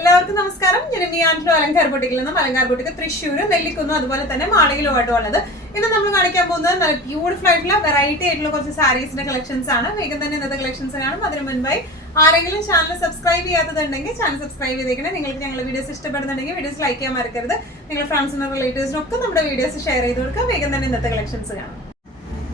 എല്ലാവർക്കും നമസ്കാരം. ഞാൻ മിയാൻഡ്രോ അലങ്കാർ ബൊട്ടിക്കിൽ നിന്നും അലങ്കാർ ബൊട്ടിക്ക് തൃശ്ശൂർ, നെല്ലിക്കുന്ന്, അതുപോലെ തന്നെ മാളികയിലുമായിട്ട് ഉള്ളത്. ഇന്ന് നമ്മൾ കാണിക്കാൻ പോകുന്നത് നല്ല ബ്യൂട്ടിഫുൾ ആയിട്ടുള്ള വെറൈറ്റി ആയിട്ടുള്ള കുറച്ച് സാരീസിന്റെ കളക്ഷൻസ് ആണ്. വേഗം തന്നെ ഇന്നത്തെ കളക്ഷൻസ് കാണും. അതിന് മുൻപായി ആരെങ്കിലും ചാനൽ സബ്സ്ക്രൈബ് ചെയ്യാത്തതുണ്ടെങ്കിൽ ചാനൽ സബ്സ്ക്രൈബ് ചെയ്തേക്കണേ. നിങ്ങൾക്ക് ഞങ്ങളുടെ വീഡിയോസ് ഇഷ്ടപ്പെടുന്നുണ്ടെങ്കിൽ വീഡിയോസ് ലൈക്ക് ചെയ്യാൻ മറക്കരുത്. നിങ്ങൾ ഫ്രണ്ട്സിനും റിലേറ്റീവ്സിനും ഒക്കെ നമ്മുടെ വീഡിയോസ് ഷെയർ ചെയ്ത് കൊടുക്കുക. വേഗം തന്നെ ഇന്നത്തെ കളക്ഷൻസ് കാണാം.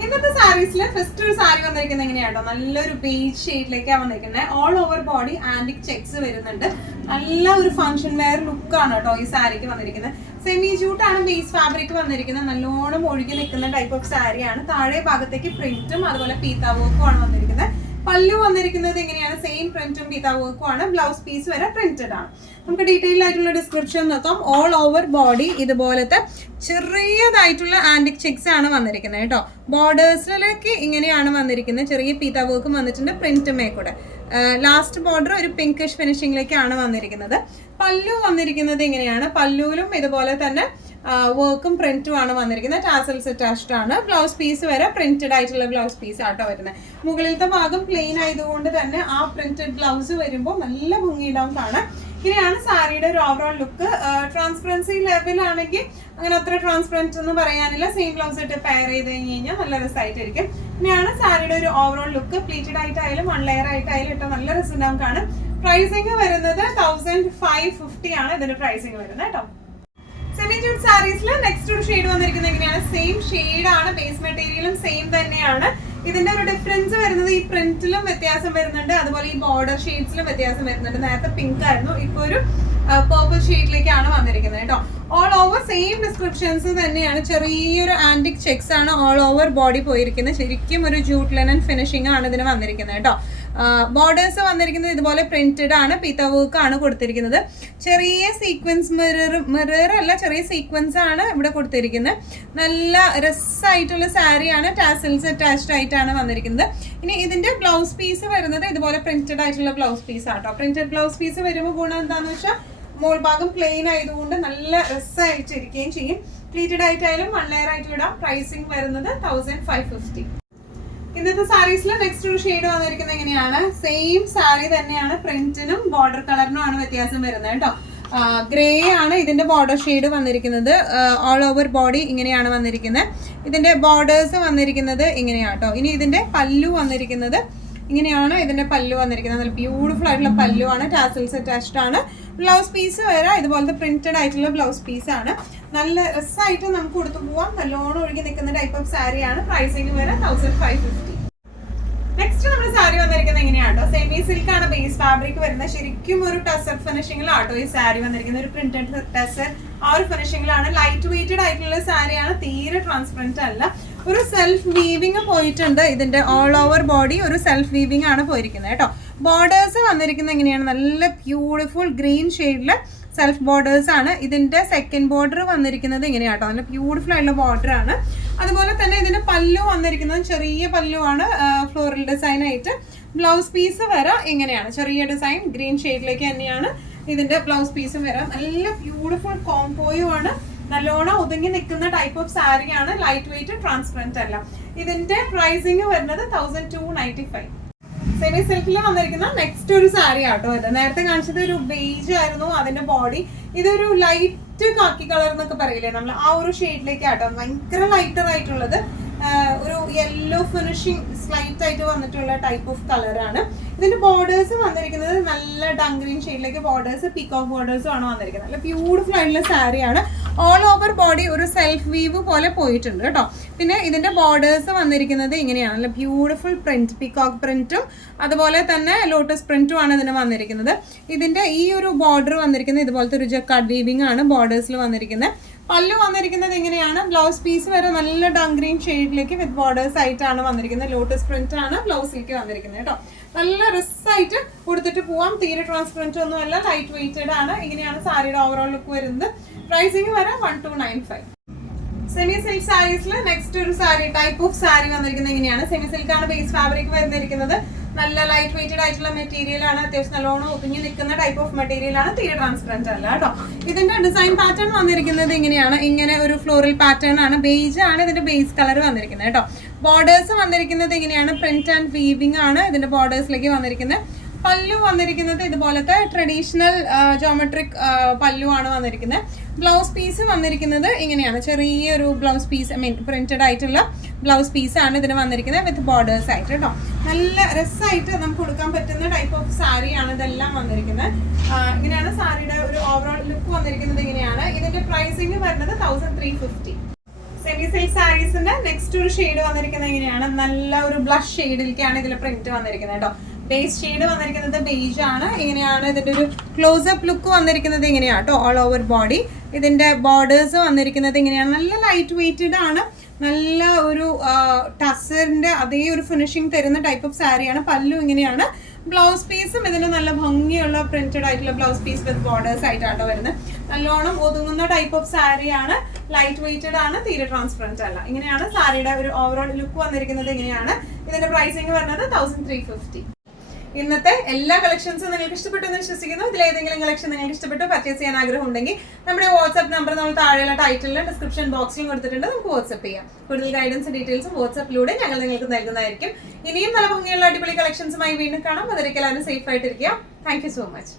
ഇന്നത്തെ സാരീസിൽ ഫസ്റ്റ് ഒരു സാരി വന്നിരിക്കുന്നത് എങ്ങനെയാണോ, നല്ലൊരു ബേജ് ഷെയ്ഡിലേക്കാണ് വന്നിരിക്കുന്നത്. All over body antique checks വരുന്നുണ്ട്. നല്ല ഒരു ഫംഗ്ഷൻ വെയർ ലുക്കാണ് കേട്ടോ ഈ സാരിക്ക് വന്നിരിക്കുന്നത്. സെമി ജൂട്ടാണ് ബേസ് ഫാബ്രിക് വന്നിരിക്കുന്നത്. നല്ലോണം ഒഴുകി നിൽക്കുന്ന ടൈപ്പ് ഓഫ് സാരിയാണ്. താഴെ ഭാഗത്തേക്ക് പ്രിന്റും അതുപോലെ പീത്ത വർക്കും ആണ് വന്നിരിക്കുന്നത്. പല്ലു വന്നിരിക്കുന്നത് എങ്ങനെയാണ്, സെയിം പ്രിന്റും പീത്ത വർക്കും ആണ്. ബ്ലൗസ് പീസ് വരെ പ്രിന്റഡ് ആണ്. നമുക്ക് ഡീറ്റെയിൽ ആയിട്ടുള്ള ഡിസ്ക്രിപ്ഷൻ നോക്കാം. ഓൾ ഓവർ ബോഡി ഇതുപോലത്തെ ചെറിയതായിട്ടുള്ള ആന്റിക് ചെക്സ് ആണ് വന്നിരിക്കുന്നത് കേട്ടോ. ബോർഡേഴ്സിലേക്ക് ഇങ്ങനെയാണ് വന്നിരിക്കുന്നത്. ചെറിയ പീത്ത വർക്കും വന്നിട്ടുണ്ട്, പ്രിന്റുമേ കൂടെ. ലാസ്റ്റ് ബോർഡർ ഒരു പിങ്കിഷ് ഫിനിഷിംഗിലേക്കാണ് വന്നിരിക്കുന്നത്. പല്ലു വന്നിരിക്കുന്നത് ഇങ്ങനെയാണ്. പല്ലുവിലും ഇതുപോലെ തന്നെ വർക്കും പ്രിന്റും ആണ് വന്നിരിക്കുന്നത്. ടാസൽസ് അറ്റാച്ച്ഡ് ആണ്. ബ്ലൗസ് പീസ് വരെ പ്രിന്റഡ് ആയിട്ടുള്ള ബ്ലൗസ് പീസ് ആട്ടോ വരുന്നത്. മുകളിലത്തെ ഭാഗം പ്ലെയിൻ ആയതുകൊണ്ട് തന്നെ ആ പ്രിന്റഡ് ബ്ലൗസ് വരുമ്പോൾ നല്ല ഭംഗിയുണ്ടാവും കാണാൻ. ഇങ്ങനെയാണ് സാരിയുടെ ഒരു ഓവറോൾ ലുക്ക്. ട്രാൻസ്പെറൻസി ലെവലാണെങ്കിൽ അങ്ങനെ അത്ര ട്രാൻസ്പെറൻറ്റ് ഒന്നും പറയാനില്ല. സെയിം ബ്ലൗസ് ഇട്ട് പെയർ ചെയ്ത് കഴിഞ്ഞാൽ നല്ല രസമായിട്ടിരിക്കും. ഇങ്ങനെയാണ് സാരിയുടെ ഒരു ഓവറോൾ ലുക്ക്. പ്ലീറ്റഡ് ആയിട്ടായാലും വൺ ലെയർ ആയിട്ടായാലും ഇട്ടാൽ നല്ല രസമുണ്ടാവും കാണാൻ. പ്രൈസിങ് വരുന്നത് 1550 ആണ് ഇതിന്റെ പ്രൈസിങ് വരുന്നത് കേട്ടോ. സെമി ജൂട്ട് സാരീസിൽ നെക്സ്റ്റ് ഒരു ഷെയ്ഡ് വന്നിരിക്കുന്നത് എങ്ങനെയാണ്, സെയിം ഷെയ്ഡ് ആണ്. ബേസ് മെറ്റീരിയലും സെയിം തന്നെയാണ്. ഇതിന്റെ ഒരു ഡിഫറൻസ് വരുന്നത് ഈ പ്രിന്റിലും വ്യത്യാസം വരുന്നുണ്ട്, അതുപോലെ ഈ ബോർഡർ ഷെയ്ഡ്സിലും വ്യത്യാസം വരുന്നുണ്ട്. നേരത്തെ പിങ്ക് ആയിരുന്നു, ഇപ്പൊ ഒരു പേർപ്പിൾ ഷെയ്ഡിലേക്കാണ് വന്നിരിക്കുന്നത് കേട്ടോ. ഓൾ ഓവർ സെയിം ഡിസ്ക്രിപ്ഷൻസ് തന്നെയാണ്. ചെറിയൊരു ആന്റിക് ചെക്സ് ആണ് ഓൾ ഓവർ ബോഡി പോയിരിക്കുന്നത്. ശരിക്കും ഒരു ജൂട്ട് ലെനൻ ഫിനിഷിംഗ് ആണ് ഇതിന് വന്നിരിക്കുന്നത് കേട്ടോ. ബോർഡേഴ്സ് വന്നിരിക്കുന്നത് ഇതുപോലെ പ്രിന്റഡ് ആണ്. പീത്ത വർക്ക് ആണ് കൊടുത്തിരിക്കുന്നത്. ചെറിയ സീക്വൻസ് മിറർ അല്ല, ചെറിയ സീക്വൻസ് ആണ് ഇവിടെ കൊടുത്തിരിക്കുന്നത്. നല്ല രസമായിട്ടുള്ള സാരിയാണ്. ടാസൽസ് അറ്റാച്ച്ഡ് ആയിട്ടാണ് വന്നിരിക്കുന്നത്. ഇനി ഇതിന്റെ ബ്ലൗസ് പീസ് വരുന്നത് ഇതുപോലെ പ്രിന്റഡ് ആയിട്ടുള്ള ബ്ലൗസ് പീസ് ആട്ടോ. പ്രിന്റഡ് ബ്ലൗസ് പീസ് വരുമ്പോൾ ഗുണം എന്താണെന്ന് വെച്ചാൽ മോൾ ഭാഗം പ്ലെയിൻ ആയതുകൊണ്ട് നല്ല രസമായിട്ടിരിക്കുകയും ചെയ്യും. പ്ലീറ്റഡ് ആയിട്ടായാലും വൺ ലെയർ ആയിട്ട് ഇടാം. പ്രൈസിങ് വരുന്നത് 1550. ഇന്നത്തെ സാരീസിൽ നെക്സ്റ്റ് ഒരു ഷെയ്ഡ് വന്നിരിക്കുന്നത് എങ്ങനെയാണ്, സെയിം സാരി തന്നെയാണ്. പ്രിന്റിനും ബോർഡർ കളറിനും ആണ് വ്യത്യാസം വരുന്നത് കേട്ടോ. ഗ്രേ ആണ് ഇതിന്റെ ബോർഡർ ഷെയ്ഡ് വന്നിരിക്കുന്നത്. ഓൾ ഓവർ ബോഡി ഇങ്ങനെയാണ് വന്നിരിക്കുന്നത്. ഇതിന്റെ ബോർഡേഴ്സ് വന്നിരിക്കുന്നത് ഇങ്ങനെയാട്ടോ. ഇനി ഇതിന്റെ പല്ലു വന്നിരിക്കുന്നത് ഇങ്ങനെയാണ്. ഇതിന്റെ പല്ലു വന്നിരിക്കുന്നത് നല്ല ബ്യൂട്ടിഫുൾ ആയിട്ടുള്ള പല്ലു ആണ്. ടാസൽസ് അറ്റാച്ച്ഡ് ആണ്. ബ്ലൗസ് പീസ് വരെ ഇതുപോലത്തെ പ്രിന്റഡ് ആയിട്ടുള്ള ബ്ലൗസ് പീസ് ആണ്. നല്ല രസമായിട്ട് നമുക്ക് കൊടുത്തു പോവാം. നല്ലോണം ഒഴുകി നിൽക്കുന്ന ടൈപ്പ് ഓഫ് സാരിയാണ്. പ്രൈസിങ് വരെ 1550. നെക്സ്റ്റ് നമ്മുടെ സാരി വന്നിരിക്കുന്നത് എങ്ങനെയാട്ടോ, സെമി സിൽക്ക് ആണ് ബേസ് ഫാബ്രിക് വരുന്നത്. ശരിക്കും ഒരു ടസർ ഫിനിഷിംഗിലാട്ടോ ഈ സാരി വന്നിരിക്കുന്നത്. ഒരു പ്രിന്റഡ് ടസർ ആ ഒരു ഫിനിഷിംഗിലാണ്. ലൈറ്റ് വെയ്റ്റഡ് ആയിട്ടുള്ള സാരിയാണ്. തീരെ ട്രാൻസ്പെറന്റ് അല്ല. ഒരു സെൽഫ് വീവിങ് പോയിട്ടുണ്ട്. ഇതിന്റെ ഓൾ ഓവർ ബോഡി ഒരു സെൽഫ് വീവിങ് ആണ് പോയിരിക്കുന്നത് കേട്ടോ. ബോർഡേഴ്സ് വന്നിരിക്കുന്നത് എങ്ങനെയാണ്, നല്ല ബ്യൂട്ടിഫുൾ ഗ്രീൻ ഷെയ്ഡില് സെൽഫ് ബോർഡേഴ്സ് ആണ്. ഇതിന്റെ സെക്കൻഡ് ബോർഡർ വന്നിരിക്കുന്നത് ഇങ്ങനെയാട്ടോ. നല്ല ബ്യൂട്ടിഫുൾ ആയിട്ടുള്ള ബോർഡർ ആണ്. അതുപോലെ തന്നെ ഇതിന്റെ പല്ലു വന്നിരിക്കുന്നത് ചെറിയ പല്ലു ആണ്, ഫ്ലോറൽ ഡിസൈൻ ആയിട്ട്. ബ്ലൗസ് പീസ് വരെ ഇങ്ങനെയാണ്, ചെറിയ ഡിസൈൻ ഗ്രീൻ ഷെയ്ഡിലേക്ക് തന്നെയാണ് ഇതിന്റെ ബ്ലൗസ് പീസും വരാം. നല്ല ബ്യൂട്ടിഫുൾ കോംബോയും ആണ്. നല്ലോണം ഒതുങ്ങി നിൽക്കുന്ന ടൈപ്പ് ഓഫ് സാരിയാണ്. ലൈറ്റ് വെയിറ്റ്, ട്രാൻസ്പെറന്റ് അല്ല. ഇതിന്റെ പ്രൈസിങ് വരുന്നത് 1295. സെമി സിൽക്കിൽ വന്നിരിക്കുന്ന നെക്സ്റ്റ് ഒരു സാരി ആട്ടോ ഇത്. നേരത്തെ കാണിച്ചത് ഒരു ബേജ് ആയിരുന്നു അതിന്റെ ബോഡി. ഇതൊരു ലൈറ്റ് കാക്കി കളർ എന്നൊക്കെ പറയില്ലേ നമ്മൾ, ആ ഒരു ഷെയ്ഡിലേക്ക് ആട്ടോ. ഭയങ്കര ലൈറ്റർ ആയിട്ടുള്ളത്. ഒരു യെല്ലോ ഫിനിഷിംഗ് സ്ലൈറ്റ് ആയിട്ട് വന്നിട്ടുള്ള ടൈപ്പ് ഓഫ് കളറാണ്. ഇതിന്റെ ബോർഡേഴ്സ് വന്നിരിക്കുന്നത് നല്ല ഡങ് ഗ്രീൻ ഷെയ്ഡിലേക്ക് ബോർഡേഴ്സ്, പീകോക്ക് ബോർഡേഴ്സും ആണ് വന്നിരിക്കുന്നത്. നല്ല ബ്യൂട്ടിഫുൾ ആയിട്ടുള്ള സാരിയാണ്. ഓൾ ഓവർ ബോഡി ഒരു സെൽഫ് വീവ് പോലെ പോയിട്ടുണ്ട് കേട്ടോ. പിന്നെ ഇതിന്റെ ബോർഡേഴ്സ് വന്നിരിക്കുന്നത് ഇങ്ങനെയാണ്. നല്ല ബ്യൂട്ടിഫുൾ പ്രിന്റ്, പീകോക്ക് പ്രിന്റും അതുപോലെ തന്നെ ലോട്ടസ് പ്രിന്റും ആണ് ഇതിന് വന്നിരിക്കുന്നത്. ഇതിന്റെ ഈ ഒരു ബോർഡർ വന്നിരിക്കുന്നത് ഇതുപോലത്തെ ഒരു ജക്കാർഡ് വീവിംഗ് ആണ് ബോർഡേഴ്സിൽ വന്നിരിക്കുന്നത്. പല്ലു വന്നിരിക്കുന്നത് ഇങ്ങനെയാണ്. ബ്ലൗസ് പീസ് വരെ നല്ല ഡങ് ഗ്രീൻ ഷെയ്ഡിലേക്ക് വിത്ത് ബോർഡേഴ്സ് ആയിട്ടാണ് വന്നിരിക്കുന്നത്. ലോട്ടസ് പ്രിന്റ് ആണ് ബ്ലൗസിലേക്ക് വന്നിരിക്കുന്നത് കേട്ടോ. നല്ല രസമായിട്ട് കൊടുത്തിട്ട് പോവാം. തീരെ ട്രാൻസ്പെറന്റ് ഒന്നും അല്ല, ലൈറ്റ് വെയ്റ്റഡ് ആണ്. ഇങ്ങനെയാണ് സാരിയുടെ ഓവറോൾ ലുക്ക് വരുന്നത്. പ്രൈസിങ് വരെ 1295. സെമി സിൽക്ക് സാരീസിൽ നെക്സ്റ്റ് ഒരു സാരി ടൈപ്പ് ഓഫ് സാരി വന്നിരിക്കുന്നത് ഇങ്ങനെയാണ്. സെമി സിൽക്ക് ആണ് ബേസ് ഫാബ്രിക് വരുന്നിരിക്കുന്നത്. നല്ല ലൈറ്റ് വെയ്റ്റഡ് ആയിട്ടുള്ള മെറ്റീരിയൽ ആണ്. അത്യാവശ്യം നല്ലോണം ഒതുങ്ങി നിൽക്കുന്ന ടൈപ്പ് ഓഫ് മെറ്റീരിയൽ ആണ്. തീരെ ട്രാൻസ്പെറന്റ് അല്ല കേട്ടോ. ഇതിന്റെ ഡിസൈൻ പാറ്റേൺ വന്നിരിക്കുന്നത് ഇങ്ങനെയാണ്. ഇങ്ങനെ ഒരു ഫ്ലോറൽ പാറ്റേൺ ആണ്. ബേജ് ആണ് ഇതിന്റെ ബേസ് കളർ വന്നിരിക്കുന്നത് കേട്ടോ. ബോർഡേഴ്സ് വന്നിരിക്കുന്നത് ഇങ്ങനെയാണ്. പ്രിന്റ് ആൻഡ് വീവിംഗ് ആണ് ഇതിന്റെ ബോർഡേഴ്സിലേക്ക് വന്നിരിക്കുന്നത്. പല്ലു വന്നിരിക്കുന്നത് ഇതുപോലത്തെ ട്രഡീഷണൽ ജോമെട്രിക് പല്ലു ആണ് വന്നിരിക്കുന്നത്. ബ്ലൗസ് പീസ് വന്നിരിക്കുന്നത് ഇങ്ങനെയാണ്, ചെറിയൊരു blouse piece, I mean printed ആയിട്ടുള്ള ബ്ലൗസ് പീസാണ് ഇതിന് വന്നിരിക്കുന്നത് വിത്ത് ബോർഡേഴ്സ് ആയിട്ട് കേട്ടോ. നല്ല രസമായിട്ട് നമുക്ക് കൊടുക്കാൻ പറ്റുന്ന ടൈപ്പ് ഓഫ് സാരിയാണ് ഇതെല്ലാം വന്നിരിക്കുന്നത്. ഇങ്ങനെയാണ് സാരിയുടെ ഒരു ഓവറോൾ ലുക്ക് വന്നിരിക്കുന്നത്. ഇങ്ങനെയാണ് ഇതിന്റെ പ്രൈസിങ് വരുന്നത് 1350. സെമി സിൽക്ക് സാരീസിന്റെ നെക്സ്റ്റ് ഒരു ഷെയ്ഡ് വന്നിരിക്കുന്നത് ഇങ്ങനെയാണ്, നല്ല ഒരു ബ്ലഷ് ഷെയ്ഡിലേക്കാണ് ഇതിൽ പ്രിന്റ് വന്നിരിക്കുന്നത് കേട്ടോ. ബേസ് ഷെയ്ഡ് വന്നിരിക്കുന്നത് ബേജ് ആണ്. ഇങ്ങനെയാണ് ഇതിന്റെ ഒരു ക്ലോസ്അപ്പ് ലുക്ക് വന്നിരിക്കുന്നത് ഇങ്ങനെയാണ് കേട്ടോ. ഓൾ ഓവർ ബോഡി ഇതിന്റെ ബോർഡേഴ്സ് വന്നിരിക്കുന്നത് ഇങ്ങനെയാണ്. നല്ല ലൈറ്റ് വെയ്റ്റഡ് ആണ്, നല്ല ഒരു ടസറിന്റെ അതേ ഒരു ഫിനിഷിംഗ് തരുന്ന ടൈപ്പ് ഓഫ് സാരിയാണ്. പല്ലു ഇങ്ങനെയാണ്. ബ്ലൗസ് പീസും ഇതിന് നല്ല ഭംഗിയുള്ള പ്രിന്റഡ് ആയിട്ടുള്ള ബ്ലൗസ് പീസ് വിത്ത് ബോർഡേഴ്സ് ആയിട്ടാണ് വരുന്നത്. നല്ലോണം ഒതുങ്ങുന്ന ടൈപ്പ് ഓഫ് സാരിയാണ്, ലൈറ്റ് വെയ്റ്റഡ് ആണ്, തീരെ ട്രാൻസ്പെറന്റ് അല്ല. ഇങ്ങനെയാണ് സാരിയുടെ ഒരു ഓവറോൾ ലുക്ക് വന്നിരിക്കുന്നത്. ഇങ്ങനെയാണ് ഇതിന്റെ പ്രൈസിങ് വരുന്നത് 1350. ഇന്നത്തെ എല്ലാ കളക്ഷൻസും നിങ്ങൾക്ക് ഇഷ്ടപ്പെട്ടു എന്ന് വിശ്വസിക്കുന്നു. ഇതിലേതെങ്കിലും കളക്ഷൻ നിങ്ങൾക്ക് ഇഷ്ടപ്പെട്ടു പർച്ചേസ് ചെയ്യാൻ ആഗ്രഹം ഉണ്ടെങ്കിൽ നമ്മുടെ വാട്സ്ആപ്പ് നമ്പർ നമ്മൾ താഴെയുള്ള ടൈറ്റിലും ഡിസ്ക്രിപ്ഷൻ ബോക്സിലും കൊടുത്തിട്ടുണ്ട്, നമുക്ക് വാട്സ്ആപ്പ് ചെയ്യാം. കൂടുതൽ ഗൈഡൻസ് ഡീറ്റെയിൽസും വാട്സ്ആപ്പിലൂടെ ഞങ്ങൾ നിങ്ങൾക്ക് നൽകുന്നതായിരിക്കും. ഇനിയും നല്ല ഭംഗിയുള്ള അടിപൊളി കളക്ഷൻസുമായി വീണ്ടും കാണാം. അതിലേക്ക് എല്ലാവരും സേഫ് ആയിട്ടിരിക്കുക. Thank you so much.